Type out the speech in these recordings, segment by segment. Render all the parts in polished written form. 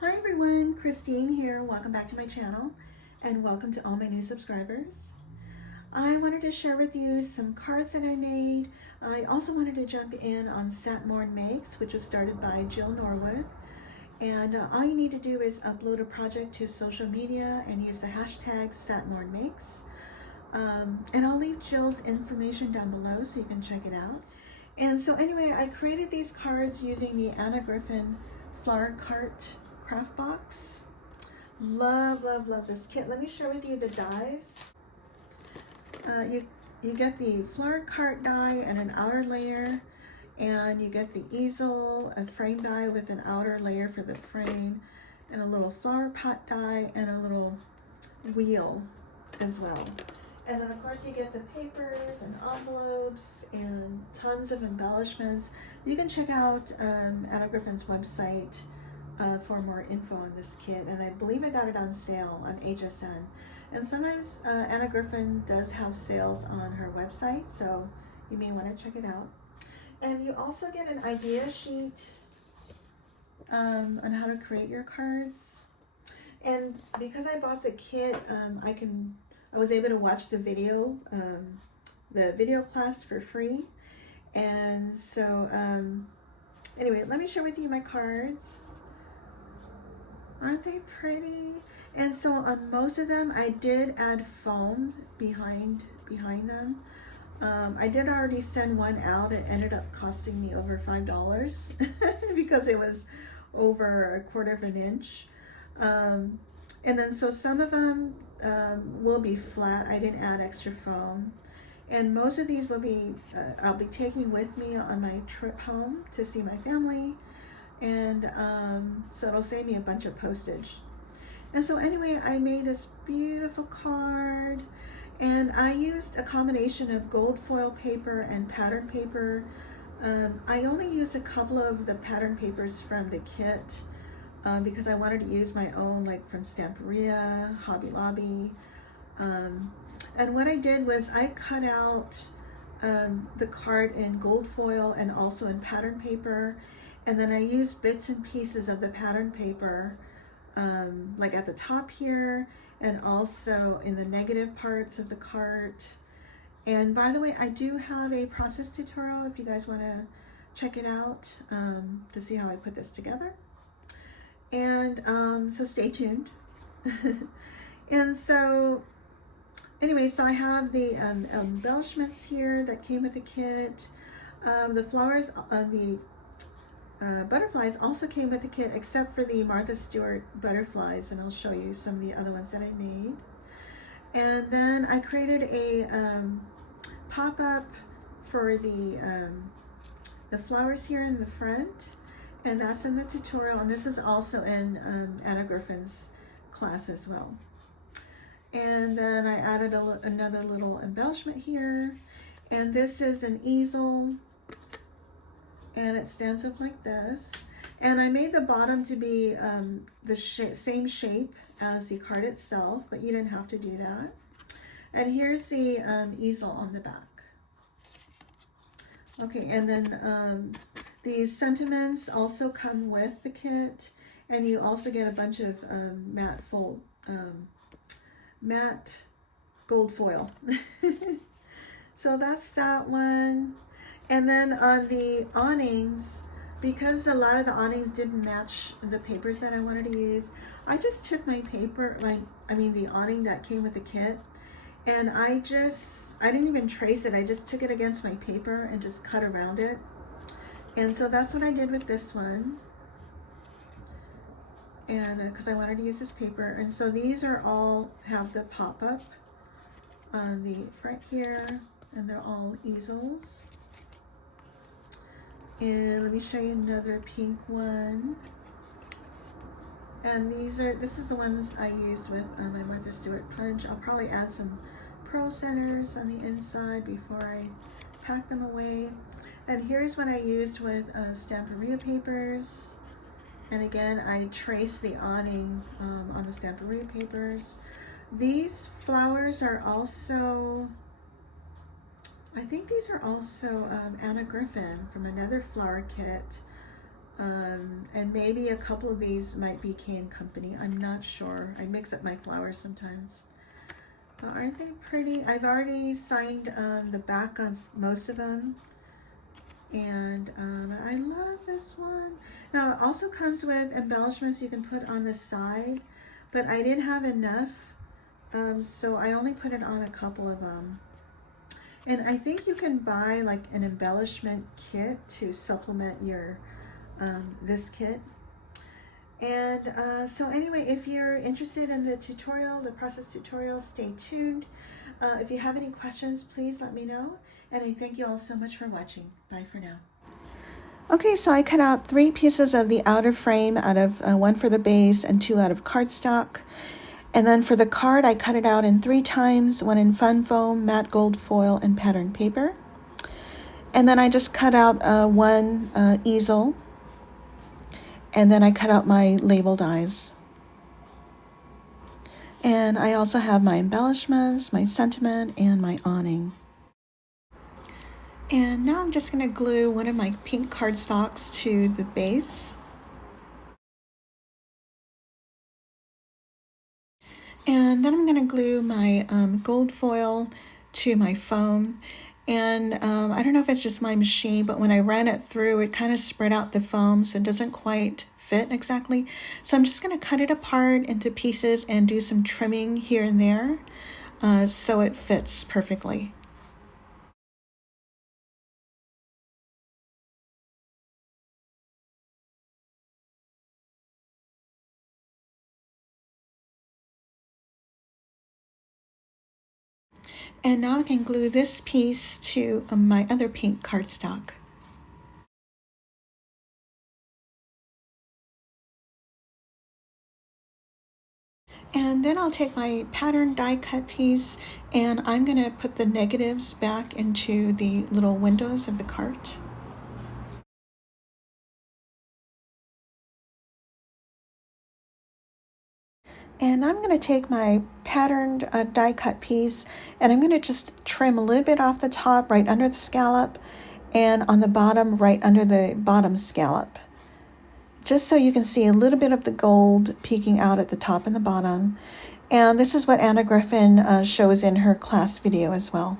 Hi everyone, Christine here. Welcome back to my channel and welcome to all my new subscribers. I wanted to share with you some cards that I made. I also wanted to jump in on Satmornmakes, which was started by Jill Norwood. And all you need to do is upload a project to social media and use the hashtag satmornmakes. And I'll leave Jill's information down below so you can check it out. And so anyway, I created these cards using the Anna Griffin flower cart craft box. Love, love, love this kit. Let me share with you the dies. You get the flower cart die and an outer layer, and you get the easel, a frame die with an outer layer for the frame, and a little flower pot die and a little wheel as well. And then of course you get the papers and envelopes and tons of embellishments. You can check out Anna Griffin's website for more info on this kit, and I believe I got it on sale on HSN. And sometimes Anna Griffin does have sales on her website, so you may want to check it out. And you also get an idea sheet on how to create your cards. And because I bought the kit, I was able to watch the video class for free. And so anyway, let me share with you my cards. Aren't they pretty? And so on most of them, I did add foam behind them. I did already send one out. It ended up costing me over $5 because it was over 1/4 of an inch. And then so some of them will be flat. I didn't add extra foam. And most of these will be, I'll be taking with me on my trip home to see my family. And so it'll save me a bunch of postage. And so anyway, I made this beautiful card, and I used a combination of gold foil paper and pattern paper. I only used a couple of the pattern papers from the kit because I wanted to use my own, like from Stamperia, Hobby Lobby. And what I did was I cut out the card in gold foil and also in pattern paper. And then I used bits and pieces of the pattern paper, like at the top here, and also in the negative parts of the cart. And by the way, I do have a process tutorial if you guys want to check it out to see how I put this together. And so stay tuned. And so anyway, so I have the embellishments here that came with the kit. The flowers, the butterflies also came with the kit, except for the Martha Stewart butterflies, and I'll show you some of the other ones that I made. And then I created a pop-up for the flowers here in the front, and that's in the tutorial, and this is also in Anna Griffin's class as well. And then I added another little embellishment here, and this is an easel, and it stands up like this. And I made the bottom to be the same shape as the card itself, but you didn't have to do that. And here's the easel on the back. Okay, and then these sentiments also come with the kit, and you also get a bunch of matte gold foil. So that's that one. And then on the awnings, because a lot of the awnings didn't match the papers that I wanted to use, I just took my paper, the awning that came with the kit, and I didn't even trace it. I just took it against my paper and just cut around it. And so that's what I did with this one. And because I wanted to use this paper. And so these are all have the pop-up on the front here, and they're all easels. And let me show you another pink one. And this is the ones I used with my Martha Stewart punch. I'll probably add some pearl centers on the inside before I pack them away. And here's what I used with Stamperia papers. And again, I traced the awning on the Stamperia papers. These flowers are also, I think these are also Anna Griffin from another flower kit. And maybe a couple of these might be K&Company. I'm not sure. I mix up my flowers sometimes. But aren't they pretty? I've already signed the back of most of them. And I love this one. Now it also comes with embellishments you can put on the side, but I didn't have enough, so I only put it on a couple of them. And I think you can buy like an embellishment kit to supplement your this kit. And so anyway, if you're interested in the tutorial, the process tutorial, stay tuned. If you have any questions, please let me know. And I thank you all so much for watching. Bye for now. Okay, so I cut out 3 pieces of the outer frame out of one for the base and 2 out of cardstock. And then for the card, I cut it out in 3 times, one in fun foam, matte gold foil, and patterned paper. And then I just cut out one easel. And then I cut out my label dies. And I also have my embellishments, my sentiment, and my awning. And now I'm just going to glue one of my pink cardstocks to the base. And then I'm going to glue my gold foil to my foam. And I don't know if it's just my machine, but when I ran it through, it kind of spread out the foam, so it doesn't quite fit exactly. So I'm just going to cut it apart into pieces and do some trimming here and there so it fits perfectly. And now I can glue this piece to my other pink cardstock. And then I'll take my pattern die cut piece and I'm going to put the negatives back into the little windows of the cart. And I'm going to take my patterned die cut piece and I'm going to just trim a little bit off the top right under the scallop and on the bottom right under the bottom scallop. Just so you can see a little bit of the gold peeking out at the top and the bottom. And this is what Anna Griffin shows in her class video as well.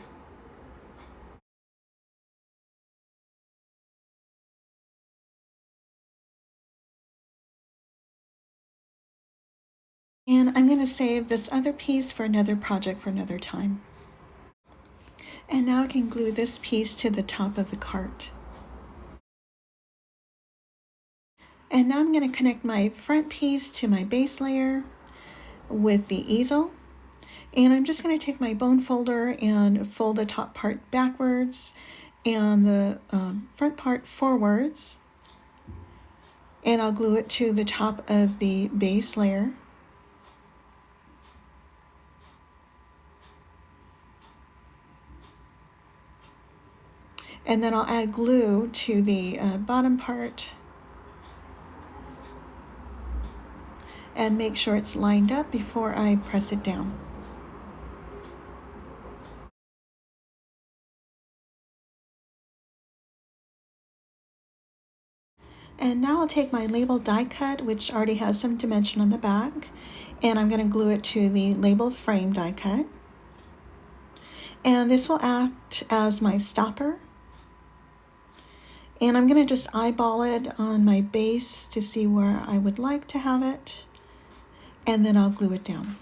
And I'm going to save this other piece for another project for another time. And now I can glue this piece to the top of the cart. And now I'm going to connect my front piece to my base layer with the easel. And I'm just going to take my bone folder and fold the top part backwards and the front part forwards. And I'll glue it to the top of the base layer. And then I'll add glue to the bottom part and make sure it's lined up before I press it down. And now I'll take my label die cut, which already has some dimension on the back, and I'm going to glue it to the label frame die cut. And this will act as my stopper. And I'm going to just eyeball it on my base to see where I would like to have it, and then I'll glue it down.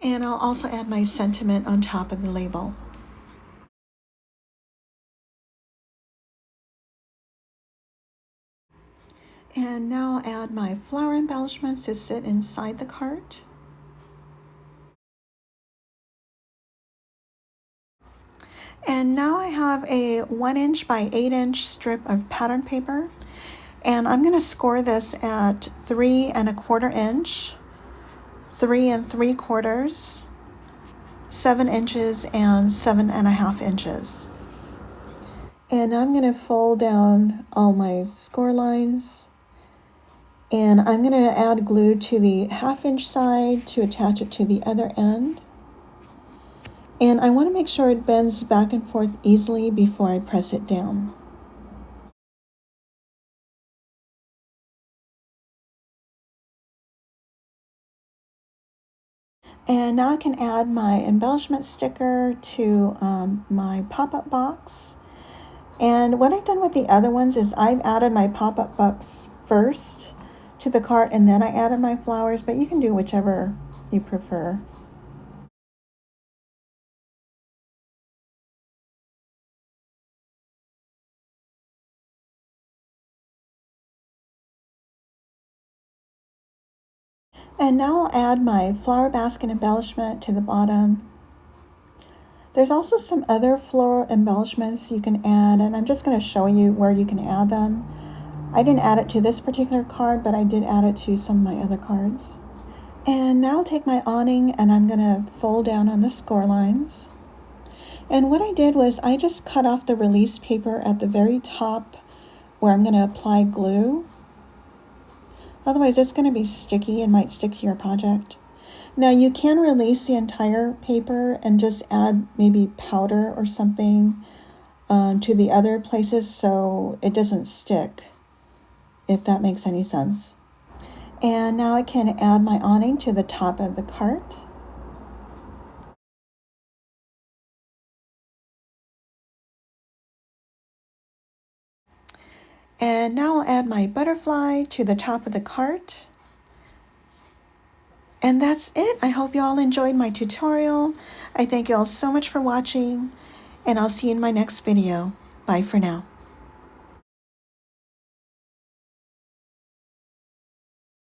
And I'll also add my sentiment on top of the label. And now I'll add my flower embellishments to sit inside the cart. And now I have a 1 inch by 8 inch strip of pattern paper. And I'm going to score this at 3 1/4 inch, 3 3/4, 7 inches, and 7 1/2 inches. And I'm going to fold down all my score lines. And I'm going to add glue to the 1/2 inch side to attach it to the other end. And I want to make sure it bends back and forth easily before I press it down. And now I can add my embellishment sticker to my pop-up box. And what I've done with the other ones is I've added my pop-up box first to the cart and then I added my flowers, but you can do whichever you prefer. And now I'll add my flower basket embellishment to the bottom. There's also some other floral embellishments you can add, and I'm just going to show you where you can add them. I didn't add it to this particular card, but I did add it to some of my other cards. And now I'll take my awning and I'm going to fold down on the score lines. And what I did was I just cut off the release paper at the very top where I'm going to apply glue. Otherwise it's going to be sticky and might stick to your project. Now you can release the entire paper and just add maybe powder or something to the other places so it doesn't stick, if that makes any sense. And now I can add my awning to the top of the cart. And now I'll add my butterfly to the top of the cart. And that's it. I hope you all enjoyed my tutorial. I thank you all so much for watching, and I'll see you in my next video. Bye for now.